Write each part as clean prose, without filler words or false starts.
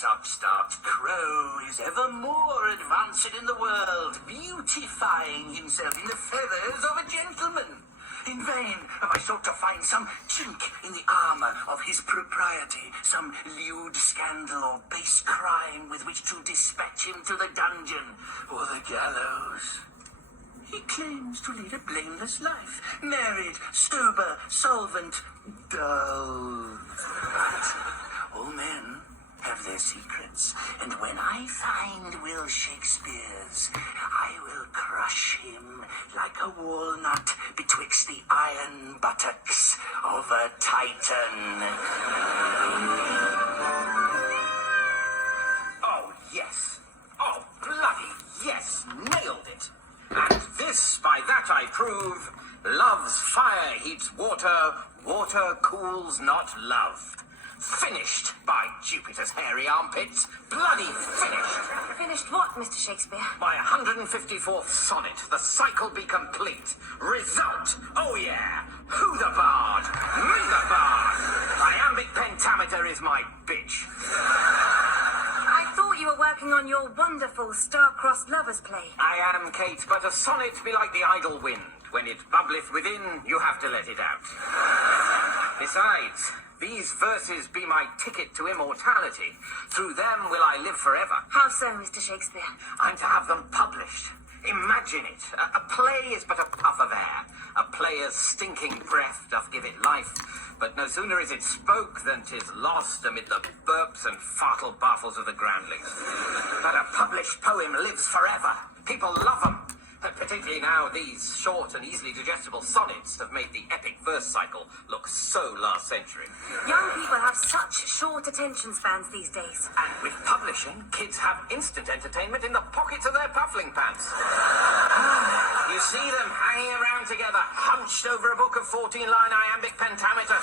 this upstart crow is ever more advanced in the world, beautifying himself in the feathers of a gentleman. In vain have I sought to find some chink in the armor of his propriety, some lewd scandal or base crime with which to dispatch him to the dungeon or the gallows. He claims to lead a blameless life, married, sober, solvent, dull. But all men have their secrets, and when I find Will Shakespeare's, I will crush him like a walnut betwixt the iron buttocks of a Titan. Oh, yes. Oh, bloody yes. Nailed it. And this, by that I prove, love's fire heats water, water cools not love. Finished, by Jupiter's hairy armpits. Bloody finished. Finished what, Mr. Shakespeare? My 154th sonnet. The cycle be complete. Result. Oh, yeah. Who the bard? Me the bard. Iambic pentameter is my bitch. I thought you were working on your wonderful star-crossed lovers play. I am, Kate, but a sonnet be like the idle wind. When it bubbleth within, you have to let it out. Besides, these verses be my ticket to immortality. Through them will I live forever. How so, Mr. Shakespeare? I'm to have them published. Imagine it. A play is but a puff of air. A player's stinking breath doth give it life. But no sooner is it spoke than 'tis lost amid the burps and fartle baffles of the groundlings. But a published poem lives forever. People love them. Particularly now these short and easily digestible sonnets have made the epic verse cycle look so last century. Young people have such short attention spans these days. And with publishing, kids have instant entertainment in the pockets of their puffling pants. You see them hanging around together, hunched over a book of 14-line iambic pentameter,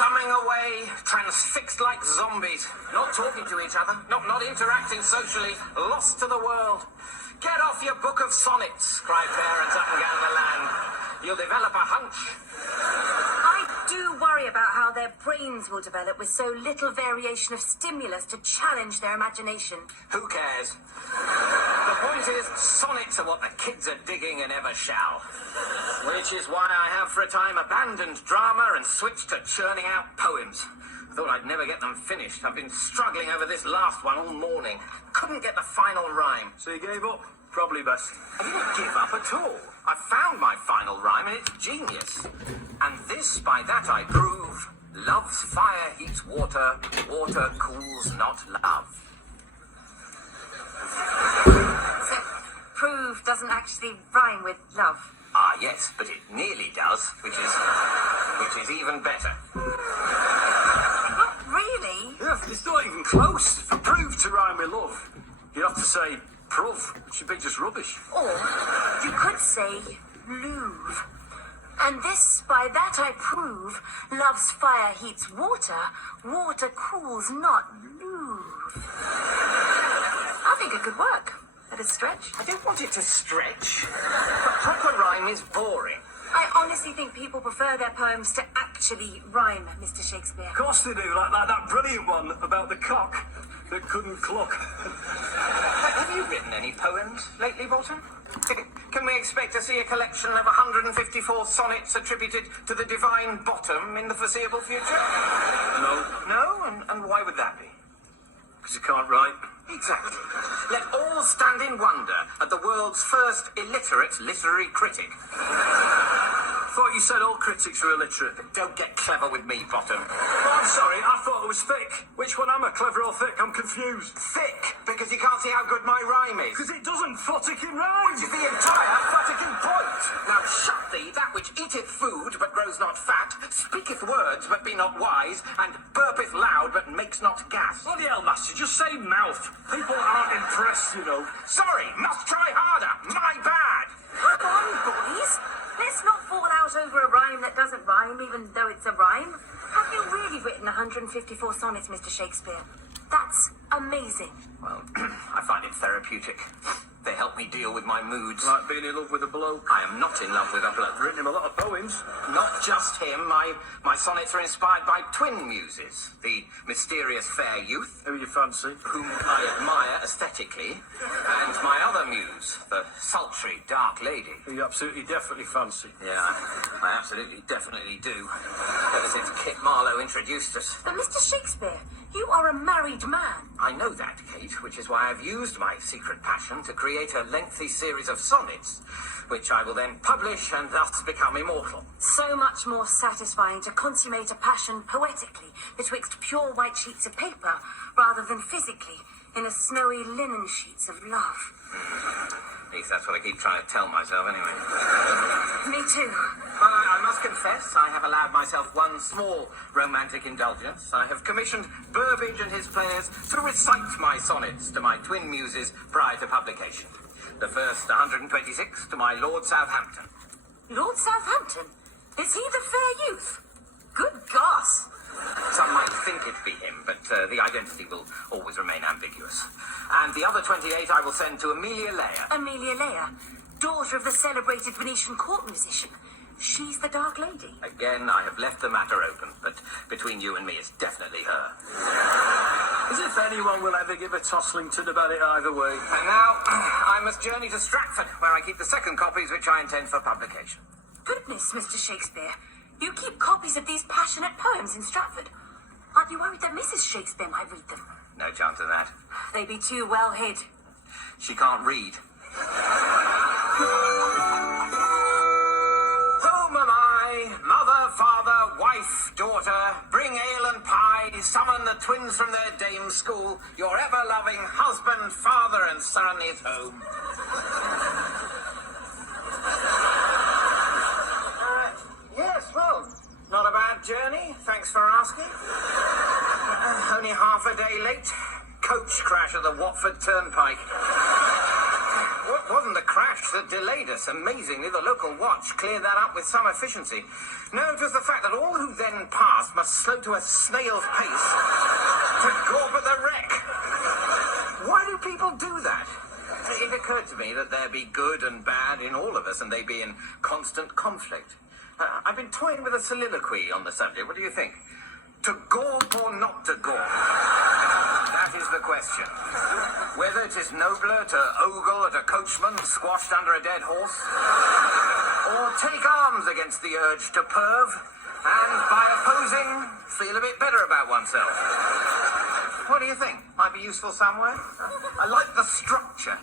thumbing away, transfixed like zombies, not talking to each other, not interacting socially, lost to the world. Get off your book of sonnets, cry parents up and down the land. You'll develop a hunch. I do worry about how their brains will develop with so little variation of stimulus to challenge their imagination. Who cares? The point is, sonnets are what the kids are digging and ever shall. Which is why I have for a time abandoned drama and switched to churning out poems. Thought I'd never get them finished. I've been struggling over this last one all morning. Couldn't get the final rhyme. So you gave up? Probably best. I didn't give up at all. I found my final rhyme and it's genius. And this by that I prove, love's fire heats water, water cools not love. So, prove doesn't actually rhyme with love. Ah, yes, but it nearly does, which is even better. Really? Yeah, it's not even close. For prove to rhyme with love, you'd have to say prov, which would be just rubbish. Or you could say Louvre. And this, by that I prove, love's fire heats water, water cools not Louvre. I think it could work. At a stretch. I don't want it to stretch. But proper rhyme is boring. I honestly think people prefer their poems to actually rhyme, Mr. Shakespeare. Of course they do, like that brilliant one about the cock that couldn't cluck. Have you written any poems lately, Bottom? Can we expect to see a collection of 154 sonnets attributed to the divine Bottom in the foreseeable future? No, No? And why would that be? because you can't write. Exactly. Let all stand in wonder at the world's first illiterate literary critic. Thought you said all critics were illiterate. Don't get clever with me, Bottom. Oh, I'm sorry, I thought it was thick. Which one am I, clever or thick? I'm confused. Thick, because you can't see how good my rhyme is. Because it doesn't footicking rhyme. Which is the entire fucking point. Now shut thee that which eateth food but grows not fat, speaketh words but be not wise, and burpeth loud but makes not gas. Bloody hell, master, just say mouth. People aren't impressed, you know. Sorry, must try harder. My bad. Come on, boys. Let's not fall out over a rhyme that doesn't rhyme, even though it's a rhyme. Have you really written 154 sonnets, Mr. Shakespeare? That's amazing. Well, I find it therapeutic. They help me deal with my moods. Like being in love with a bloke. I am not in love with a bloke. Written him a lot of poems. Not just him. My sonnets are inspired by twin muses. The mysterious fair youth, Who you fancy? whom I admire aesthetically, and my other muse, the sultry dark lady. Who you absolutely definitely fancy. Yeah, I absolutely definitely do. Ever since Kit Marlowe introduced us. But Mr. Shakespeare, you are a married man. I know that, Kate, which is why I've used my secret passion to create a lengthy series of sonnets, which I will then publish and thus become immortal. So much more satisfying to consummate a passion poetically betwixt pure white sheets of paper rather than physically in a snowy linen sheets of love. At least that's what I keep trying to tell myself anyway. Me too. But I must confess, I have allowed myself one small romantic indulgence. I have commissioned Burbage and his players to recite my sonnets to my twin muses prior to publication. The first 126 to my Lord Southampton. Lord Southampton? Is he the fair youth? Good goss. Some might think it be him, but the identity will always remain ambiguous. And the other 28 I will send to Amelia Leia. Amelia Leia, daughter of the celebrated Venetian court musician. She's the Dark Lady. Again, I have left the matter open, but between you and me, it's definitely her. As if anyone will ever give a Toslington about it either way. And now, I must journey to Stratford, where I keep the second copies which I intend for publication. Goodness, Mr. Shakespeare. You keep copies of these passionate poems in Stratford. Aren't you worried that Mrs. Shakespeare might read them? No chance of that. They'd be too well hid. She can't read. Home am I, mother, father, wife, daughter, bring ale and pie, summon the twins from their dame school, your ever-loving husband, father, and son is home. Yes, well, not a bad journey, thanks for asking. Only half a day late. Coach crash at the Watford Turnpike. What wasn't the crash that delayed us? Amazingly, the local watch cleared that up with some efficiency. No, it was the fact that all who then passed must slow to a snail's pace to gawp at the wreck. Why do people do that? It occurred to me that there be good and bad in all of us, and they be in constant conflict. I've been toying with a soliloquy on the subject. What do you think? To gawp or not to gawp? That is the question. Whether it is nobler to ogle at a coachman squashed under a dead horse, or take arms against the urge to perv, and by opposing, feel a bit better about oneself. What do you think? Might be useful somewhere? I like the structure.